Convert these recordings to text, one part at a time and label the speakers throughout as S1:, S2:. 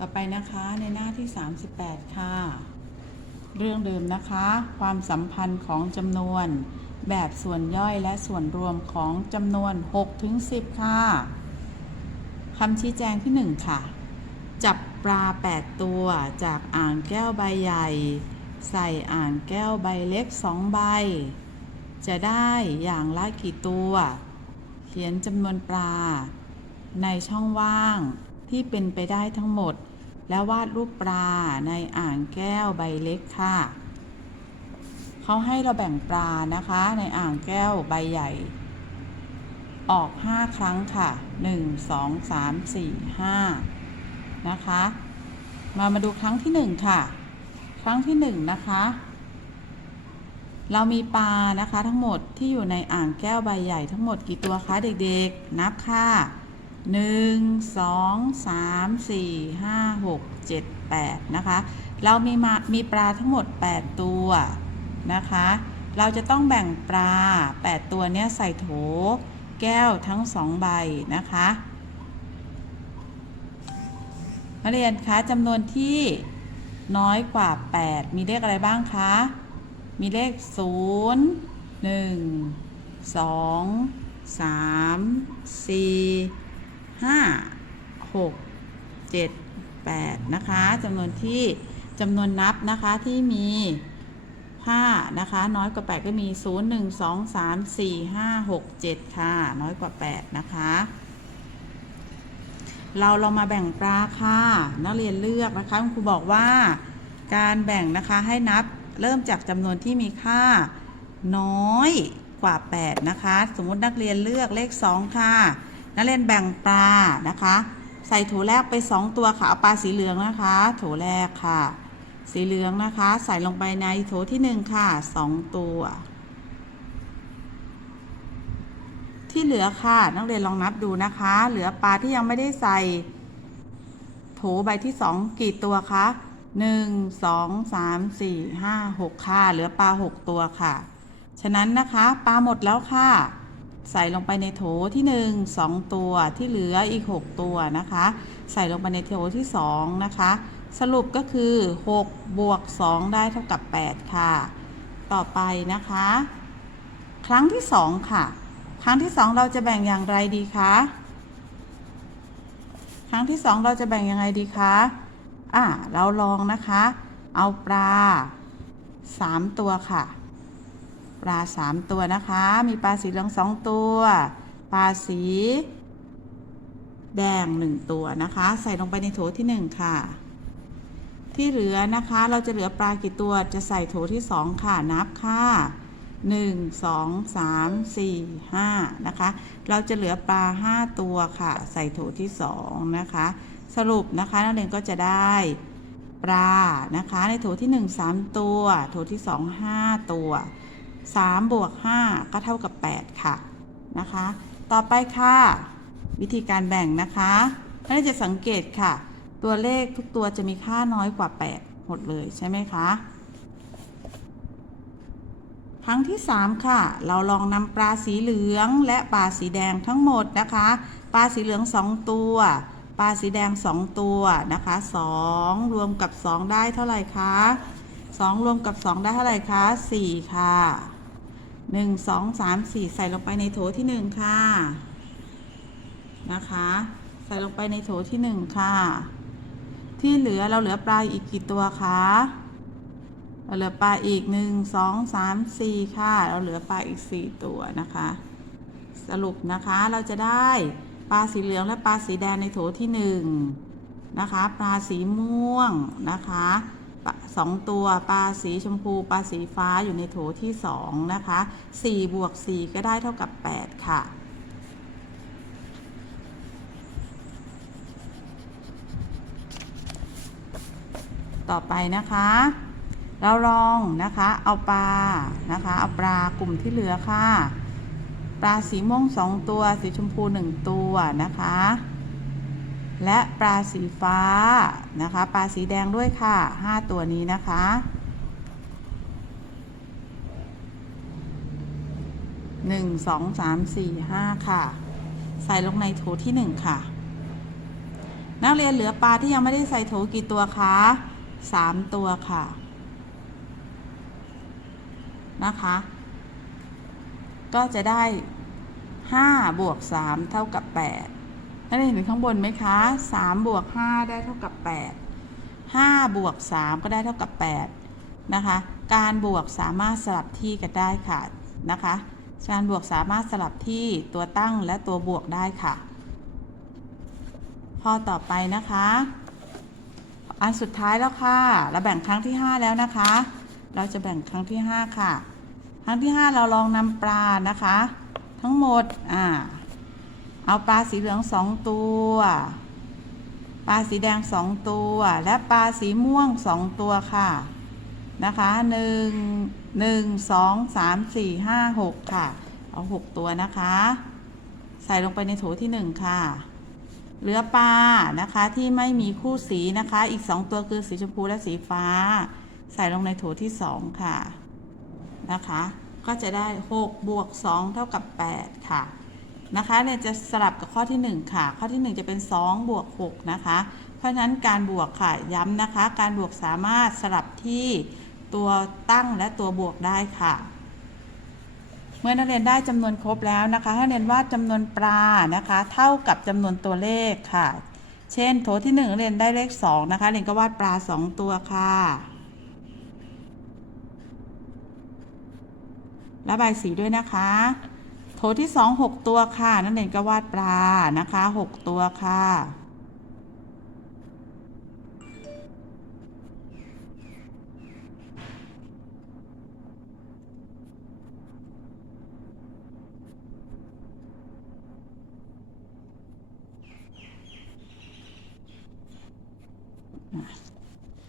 S1: ต่อไปนะคะในหน้าที่ 38 ค่ะ เรื่องเดิมนะคะ ความสัมพันธ์ของจำนวนแบบส่วนย่อยและส่วนรวมของจำนวน 6 ถึง 10 ค่ะคำชี้แจงที่ 1 ค่ะ จับปลา 8 ตัวจากอ่างแก้วใบใหญ่ ใส่อ่างแก้วใบเล็ก 2 ใบ จะได้อย่างละกี่ตัว เขียนจำนวนปลา ในช่องว่าง ที่เป็นไปได้ทั้งหมด แล้ววาดรูปปลาในอ่างแก้วใบเล็กค่ะเขาให้เราแบ่งปลานะคะในอ่างแก้วใบใหญ่ ออก 5 ครั้งค่ะ 1 2 3 4 5 นะคะ มามาดูครั้งที่ 1 ค่ะ ครั้งที่ 1 นะคะเรามีปลานะคะทั้งหมดที่อยู่ในอ่างแก้วใบใหญ่ทั้งหมดกี่ตัวคะเด็กๆ นับค่ะ 1 2 3 4 5 6 7 8นะคะ เรามีมามีปลาทั้งหมด 8 ตัวนะคะ เราจะต้องแบ่งปลา 8 ตัวเนี้ยใส่โถ แก้วทั้ง2ใบนะคะนักเรียนคะจำนวนที่น้อยกว่า 8 มีเลขอะไรบ้างคะ มีเลข 0 1 2 3 4 ห้าหกเจ็ดแปดนะคะจำนวนที่จำนวนนับนะคะที่มีห้านะคะน้อยกว่า 8 ก็มี 0 1 2 3 4 5 6 7 ค่ะ น้อยกว่า 8 นะคะ เราเรามาแบ่งปลาค่ะนักเรียนเลือกนะคะคุณครูบอกว่าการแบ่งนะคะให้นับเริ่มจากจำนวนที่มีค่าน้อยกว่า 8 นะคะ สมมตินักเรียนเลือกเลข 2 ค่ะ นักเรียนแบ่งปลานะคะ ใส่โถแรกไป 2 ตัวค่ะเอาปลาสีเหลืองนะคะ โถแรกค่ะ สีเหลืองนะคะ ใส่ลงไปในโถที่1ค่ะ2ตัว ที่เหลือค่ะนักเรียนลองนับดูนะคะ เหลือปลาที่ยังไม่ได้ใส่โถใบที่ 2 กี่ตัวคะ1 2 3 4 5 6ค่ะ เหลือปลา6ตัวค่ะ ฉะนั้นนะคะ ปลาหมดแล้วค่ะ ใส่ลงไปในโถที่ 1 2 ตัวที่เหลืออีก 6 ตัวนะคะ ใส่ลงไปในโถที่ 2 นะคะ สรุปก็คือ6บวก2ได้เท่ากับ 8 ค่ะ ต่อไปนะคะ ครั้งที่ 2 ค่ะ ครั้งที่ 2 เราจะแบ่งอย่างไรดีคะครั้งที่ 2 เราจะแบ่งยังไงดีคะอ่าเราลองนะคะ เอาปลา 3 ตัวค่ะ ปลา3ตัวนะคะ มีปลาสีเหลือง2ตัว ปลาสี แดง1ตัวนะคะ ใส่ลงไปในโถที่1ค่ะ ที่เหลือนะคะ เราจะเหลือปลากี่ตัว จะใส่โถที่2ค่ะ นับค่ะ1 2 3 4 5นะคะ เราจะเหลือปลา5ตัวค่ะ ใส่โถที่2นะคะ สรุปนะคะนักเรียนก็จะได้ปลานะคะ ในโถที่1 3ตัว โถที่2 5ตัว 3 บวก 5 ก็เท่ากับ 8 ค่ะนะคะ ต่อไปค่ะ วิธีการแบ่งนะคะนักเรียนจะสังเกตค่ะ ตัวเลขทุกตัวจะมีค่าน้อยกว่า 8 หมดเลยใช่ไหมคะ ครั้งที่ 3 ค่ะ เราลองนำปลาสีเหลืองและปลาสีแดงทั้งหมดนะคะ ปลาสีเหลือง 2 ตัว ปลาสีแดง 2 ตัวนะคะ 2 รวมกับ 2 ได้เท่าไหร่คะ2 รวมกับ 2 ได้เท่าไหร่คะ 4 ค่ะ 1 2 3 4ใส่ลงไปในโถที่1ค่ะ นะคะ ใส่ลงไปในโถที่1ค่ะ ที่เหลือเราเหลือปลาอีกกี่ตัวคะเราเหลือปลาอีกหนึ่งสองสามสี่ค่ะ เราเหลือปลาอีกสี่ตัวนะคะ สรุปนะคะเราจะได้ปลาสีเหลืองและปลาสีแดงในโถที่หนึ่งนะคะ ปลาสีม่วงนะคะ สองตัวปลาสีชมพูปลาสีฟ้าอยู่ในโถที่สองนะคะสี่บวกสี่ก็ได้เท่ากับแปดค่ะ ต่อไปนะคะ เราลองนะคะ เอาปลานะคะ เอาปลากลุ่มที่เหลือค่ะ ปลาสีม่วงสองตัว สีชมพูหนึ่งตัวนะคะ และปลาสีฟ้านะคะปลาสีแดงด้วยค่ะห้าตัวนี้นะคะหนึ่งสองสามสี่ห้าค่ะ ใส่ลงในโถที่หนึ่งค่ะ นักเรียนเหลือปลาที่ยังไม่ได้ใส่โถกี่ตัวคะสามตัวค่ะ นะคะ ก็จะได้ห้าบวกสามเท่ากับแปด นักเรียนเห็นข้างบนไหมคะสามบวกห้าได้เท่ากับแปดห้าบวกสามก็ได้เท่ากับแปดนะคะ การบวกสามารถสลับที่กันได้ค่ะนะคะการบวกสามารถสลับที่ตัวตั้งและตัวบวกได้ค่ะ ข้อต่อไปนะคะ อันสุดท้ายแล้วค่ะ เราแบ่งครั้งที่ 5 แล้วนะคะ เราจะแบ่งครั้งที่ 5 ค่ะ ครั้งที่ 5 เราลองนำปลานะคะ ทั้งหมดอ่า เอาปลาสีเหลือง2ตัว ปลาสีแดง2ตัว และปลาสีม่วง2ตัวค่ะ นะคะ1 1 2 3 4 5 6ค่ะ เอา6ตัวนะคะ ใส่ลงไปในโถที่1ค่ะ เหลือปลานะคะที่ไม่มีคู่สีนะคะ อีก2ตัวคือสีชมพูและสีฟ้า ใส่ลงในโถที่2ค่ะ นะคะ ก็จะได้6บวก2เท่ากับ8ค่ะ นะคะเนี่ยจะสลับกับข้อที่ 1 ค่ะ ข้อที่ 1 จะเป็น 2 บวก 6 นะคะ เพราะฉะนั้นการบวกค่ะย้ำนะคะ การบวกสามารถสลับที่ตัวตั้งและตัวบวกได้ค่ะ เมื่อนักเรียนได้จำนวนครบแล้วนะคะให้เรียนวาดจำนวนปลานะคะ เท่ากับจำนวนตัวเลขค่ะ เช่น โถที่1นักเรียนได้เลข 2 นะคะ เรียนก็วาดปลา 2 ตัวค่ะระบายสีด้วยนะคะ โถที่2 6ตัวค่ะ นักเรียนก็วาดปลานะคะ6ตัวค่ะ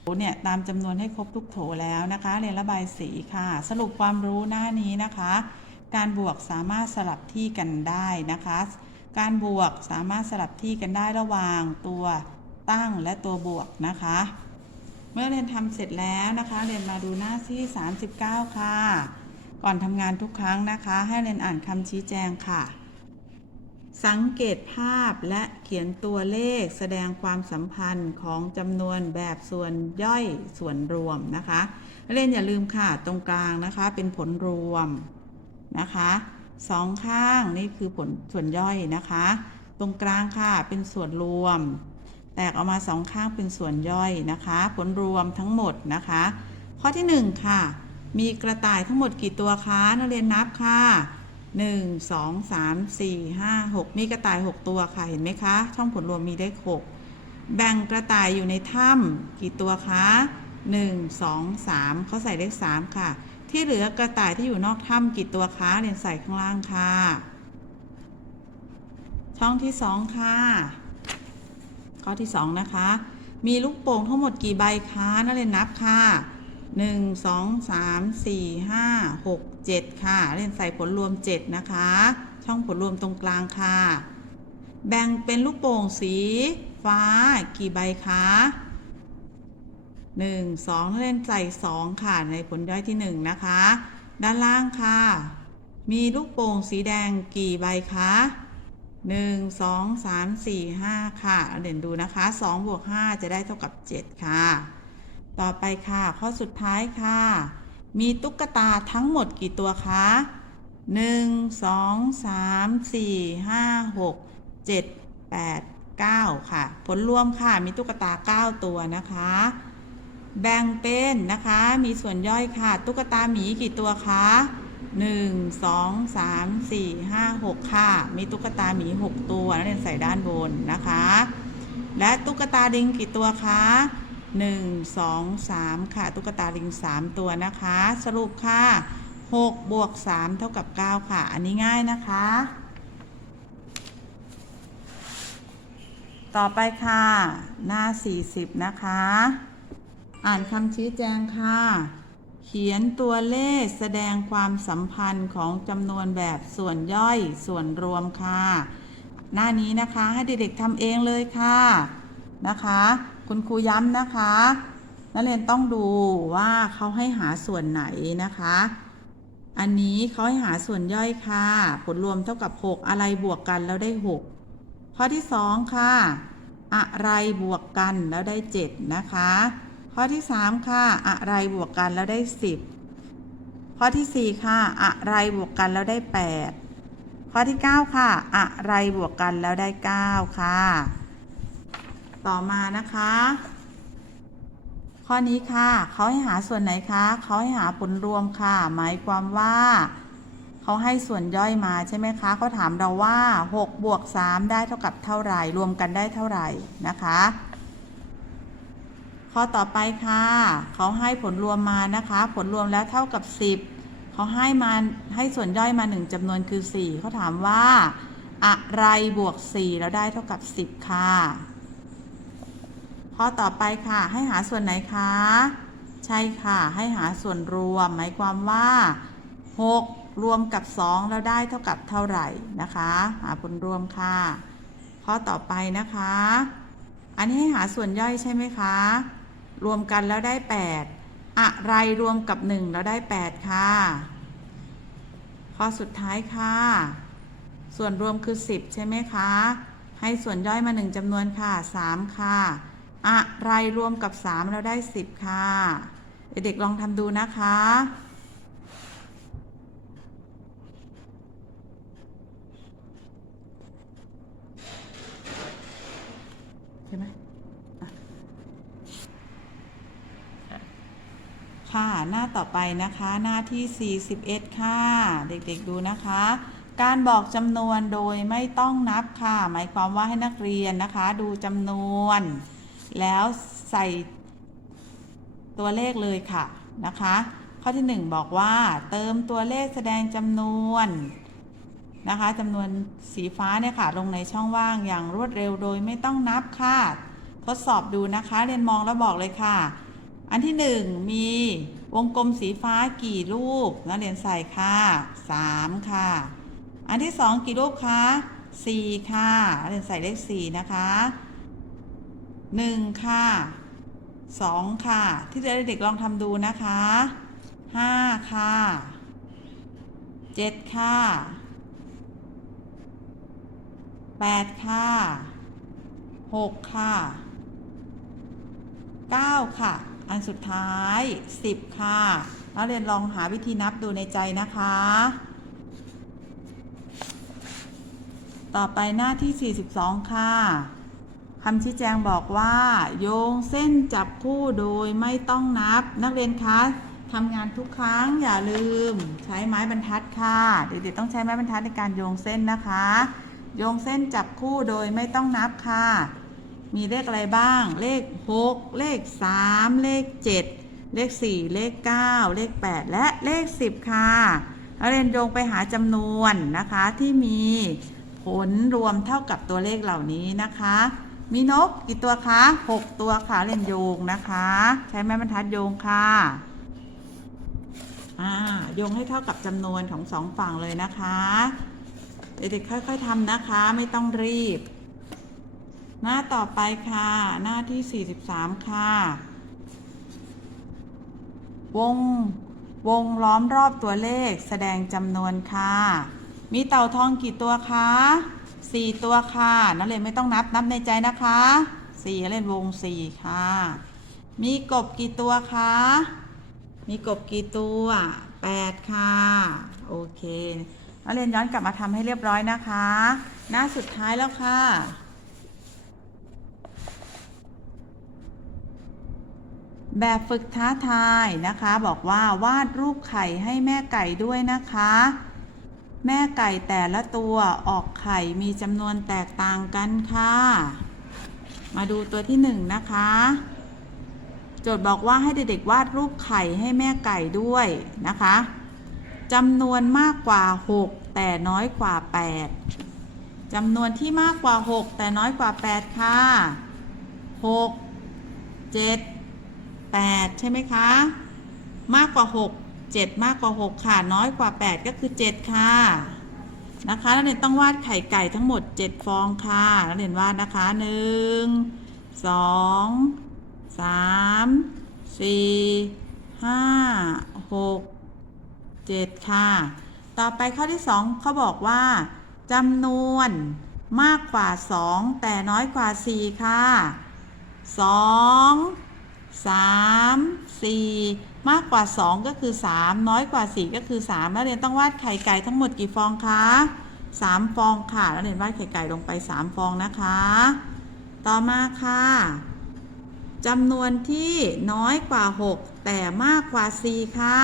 S1: โถเนี่ยตามจำนวนให้ครบทุกโถแล้วนะคะ เรียนระบายสีค่ะ สรุปความรู้หน้านี้นะคะ การบวกสามารถสลับที่กันได้นะคะ การบวกสามารถสลับที่กันได้ระหว่างตัวตั้งและตัวบวกนะคะ เมื่อเรียนทำเสร็จแล้วนะคะ เรียนมาดูหน้าที่ 39 ค่ะ ก่อนทำงานทุกครั้งนะคะ ให้เรียนอ่านคำชี้แจงค่ะ สังเกตภาพและเขียนตัวเลขแสดงความสัมพันธ์ของจำนวนแบบส่วนย่อยส่วนรวมนะคะเล่นอย่าลืมค่ะตรงกลางนะคะเป็นผลรวม นะคะสองข้างนี่คือผลส่วนย่อยนะคะ ตรงกลางค่ะเป็นส่วนรวม แตกออกมาสองข้างเป็นส่วนย่อยนะคะ ผลรวมทั้งหมดนะคะ ข้อที่หนึ่งค่ะ มีกระต่ายทั้งหมดกี่ตัวคะนักเรียนนับค่ะหนึ่งสองสามสี่ห้าหกมีกระต่ายหกตัวค่ะเห็นไหมคะ ช่องผลรวมมีเลขหกแบ่งกระต่ายอยู่ในถ้ำกี่ตัวคะหนึ่งสองสามเขาใส่เลขสามค่ะ ที่เหลือกระต่ายที่อยู่นอกถ้ำกี่ตัวคะเรียนใส่ข้างล่างค่ะ ช่องที่สองค่ะ ข้อที่สองนะคะ มีลูกโป่งทั้งหมดกี่ใบคะนักเรียนนับค่ะหนึ่งสองสามสี่ห้าหกเจ็ดค่ะ เรียนใส่ผลรวมเจ็ดนะคะ ช่องผลรวมตรงกลางค่ะ แบ่งเป็นลูกโป่งสีฟ้ากี่ใบคะ หนึ่งสองเล่นใส่สองค่ะ ในผลย่อยที่หนึ่งนะคะ ด้านล่างค่ะ มีลูกโป่งสีแดงกี่ใบคะหนึ่งสองสามสี่ห้าค่ะเด่นดูนะคะสองบวกห้าจะได้เท่ากับเจ็ดค่ะ ต่อไปค่ะ ข้อสุดท้ายค่ะ มีตุ๊กตาทั้งหมดกี่ตัวคะหนึ่งสองสามสี่ห้าหกเจ็ดแปดเก้าค่ะ ผลรวมค่ะ มีตุ๊กตาเก้าตัวนะคะ แบ่งเป็นนะคะ มีส่วนย่อยค่ะ ตุ๊กตาหมีกี่ตัวคะหนึ่งสองสามสี่ห้าหกค่ะ มีตุ๊กตาหมีหกตัวนักเรียนใส่ด้านบนนะคะ และตุ๊กตาลิงกี่ตัวคะหนึ่งสองสามค่ะ ตุ๊กตาลิงสามตัวนะคะ สรุปค่ะหกบวกสามเท่ากับเก้าค่ะ อันนี้ง่ายนะคะ ต่อไปค่ะ หน้า40นะคะ อ่านคำชี้แจงค่ะ เขียนตัวเลขแสดงความสัมพันธ์ของจำนวนแบบส่วนย่อยส่วนรวมค่ะ หน้านี้นะคะให้เด็กๆทำเองเลยค่ะนะคะ คุณครูย้ำนะคะนักเรียนต้องดูว่าเขาให้หาส่วนไหนนะคะ อันนี้เขาให้หาส่วนย่อยค่ะ ผลรวมเท่ากับ 6 อะไรบวกกันแล้วได้ 6 ข้อที่ 2 ค่ะ อะไรบวกกันแล้วได้ 7 นะคะ ข้อที่ 3 ค่ะ อะไรบวกกันแล้วได้ 10 ข้อที่ 4 ค่ะ อะไรบวกกันแล้วได้ 8 ข้อที่ 9 ค่ะ อะไรบวกกันแล้วได้ 9 ค่ะ ต่อมานะคะ ข้อนี้ค่ะ เขาให้หาส่วนไหนคะเขาให้หาผลรวมค่ะ หมายความว่าเขาให้ส่วนย่อยมาใช่ไหมคะเขาถามเราว่า6บวก3ได้เท่ากับเท่าไหร่ รวมกันได้เท่าไหร่นะคะ ข้อต่อไปค่ะ เขาให้ผลรวมมานะคะ ผลรวมแล้วเท่ากับ 10 เขาให้มาให้ส่วนย่อยมา 1จำนวนคือ 4 เขาถามว่า อะไรบวก 4 แล้วได้เท่ากับ 10 ค่ะ ข้อต่อไปค่ะ ให้หาส่วนไหนคะ ใช่ค่ะ ให้หาส่วนรวม หมายความว่า 6 รวมกับ 2 แล้วได้เท่ากับเท่าไหร่นะคะ หาผลรวมค่ะ ข้อต่อไปนะคะอันนี้ให้หาส่วนย่อยใช่ไหมคะ รวมกันแล้วได้ 8 อะไรรวมกับ 1 แล้วได้ 8 ค่ะ ข้อสุดท้ายค่ะ ส่วนรวมคือ 10 ใช่ไหมคะ ให้ส่วนย่อยมา 1จำนวนค่ะ 3 ค่ะ อะไรรวมกับ 3 แล้วได้ 10 ค่ะ เด็กๆลองทำดูนะคะ ใช่ไหมอะ ค่ะ หน้าต่อไปนะคะหน้าที่ 41 ค่ะ เด็กๆดูนะคะ การบอกจำนวนโดยไม่ต้องนับค่ะ หมายความว่าให้นักเรียนนะคะ ดูจำนวน แล้วใส่ตัวเลขเลยค่ะนะคะ ข้อที่ 1 บอกว่าเติมตัวเลขแสดงจำนวนนะคะจำนวนสีฟ้าเนี่ยค่ะ ลงในช่องว่างอย่างรวดเร็วโดยไม่ต้องนับค่ะ ทดสอบดูนะคะ เรียนมองแล้วบอกเลยค่ะ อันที่ 1 มีวงกลมสีฟ้ากี่รูปนักเรียนใส่ค่ะ3ค่ะ อันที่ 2 กี่รูปคะ4ค่ะนักเรียนใส่เลข4นะคะ1ค่ะ2ค่ะ ที่เหลือเด็กๆลองทำดูนะคะ5ค่ะ7ค่ะ8ค่ะ6ค่ะ9ค่ะ อันสุดท้าย 10 ค่ะ นักเรียนลองหาวิธีนับดูในใจนะคะ ต่อไปหน้าที่ 42 ค่ะคำชี้แจงบอกว่า โยงเส้นจับคู่โดยไม่ต้องนับ นักเรียนคะทำงานทุกครั้งอย่าลืม ใช้ไม้บรรทัดค่ะ เด็กๆต้องใช้ไม้บรรทัดในการโยงเส้นนะคะ โยงเส้นจับคู่โดยไม่ต้องนับค่ะ มีเลขอะไรบ้าง เลข 6 เลข 3 เลข 7 เลข 4 เลข 9 เลข 8 และเลข 10 ค่ะนักเรียนโยงไปหาจำนวนนะคะที่มีผลรวมเท่ากับตัวเลขเหล่านี้นะคะ มีนกกี่ตัวคะ 6 ตัวค่ะเรียนโยงนะคะ ใช้ไม้บรรทัดโยงค่ะอ่าโยงให้เท่ากับจำนวนของสองฝั่งเลยนะคะ เด็กๆค่อย ๆทำนะคะ ไม่ต้องรีบ หน้าต่อไปค่ะ หน้าที่ 43 ค่ะ วง วงล้อมรอบตัวเลขแสดงจำนวนค่ะ มีเต่าทองกี่ตัวคะสี่ตัวค่ะ นักเรียนไม่ต้องนับนับในใจนะคะสี่นักเรียนวงสี่ค่ะ มีกบกี่ตัวคะ มีกบกี่ตัวแปดค่ะ โอเคนักเรียนย้อนกลับมาทำให้เรียบร้อยนะคะ หน้าสุดท้ายแล้วค่ะ แบบฝึกท้าทายนะคะ บอกว่าวาดรูปไข่ให้แม่ไก่ด้วยนะคะ แม่ไก่แต่ละตัวออกไข่มีจำนวนแตกต่างกันค่ะ มาดูตัวที่หนึ่งนะคะ โจทย์บอกว่าให้เด็กๆวาดรูปไข่ให้แม่ไก่ด้วยนะคะจำนวนมากกว่า 6 แต่น้อยกว่า 8จำนวนที่มากกว่า 6 แต่น้อยกว่า 8 ค่ะ 6 7 8 ใช่ไหมคะ มากกว่า 6 7 มากกว่า 6 ค่ะ น้อยกว่า 8 ก็คือ 7 ค่ะ นะคะ นักเรียนต้องวาดไข่ไก่ทั้งหมด 7 ฟองค่ะ นักเรียนวาดนะคะ 1 2 3 4 5 6 7 ค่ะ ต่อไปข้อที่ 2เขาบอกว่าจำนวนมากกว่า 2 แต่น้อยกว่า 4 ค่ะ 2 3 4 มากกว่า 2 ก็คือ 3 น้อยกว่า 4 ก็คือ 3 นักเรียนต้องวาดไข่ไก่ทั้งหมดกี่ฟองคะ 3 ฟองค่ะนักเรียนวาดไข่ไก่ลงไป 3 ฟองนะคะ ต่อมาค่ะจำนวนที่น้อยกว่า 6 แต่มากกว่า 4 ค่ะ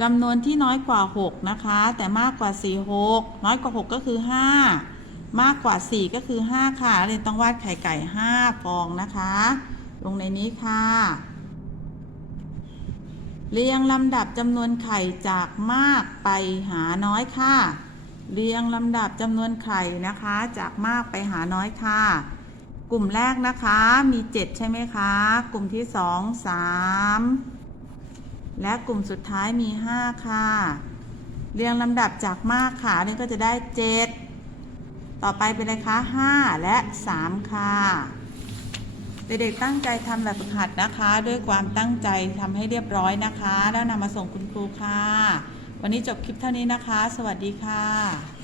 S1: จำนวนที่น้อยกว่า 6 นะคะ แต่มากกว่า 4 6 น้อยกว่า 6 ก็คือ 5 มากกว่า 4 ก็คือ 5 ค่ะเรียนต้องวาดไข่ไก่ 5 ฟองนะคะ ลงในนี้ค่ะ เรียงลำดับจำนวนไข่จากมากไปหาน้อยค่ะ เรียงลำดับจำนวนไข่นะคะ จากมากไปหาน้อยค่ะ กลุ่มแรกนะคะมี 7 ใช่ไหมคะ กลุ่มที่ 2 3 และกลุ่มสุดท้ายมี 5 ค่ะ เรียงลำดับจากมากค่ะนี่ก็จะได้ 7 ต่อไปเป็นอะไรคะ 5 และ 3 ค่ะ เด็กๆตั้งใจทำแบบฝึกหัดนะคะ ด้วยความตั้งใจทำให้เรียบร้อยนะคะ แล้วนำมาส่งคุณครูค่ะ วันนี้จบคลิปเท่านี้นะคะ สวัสดีค่ะ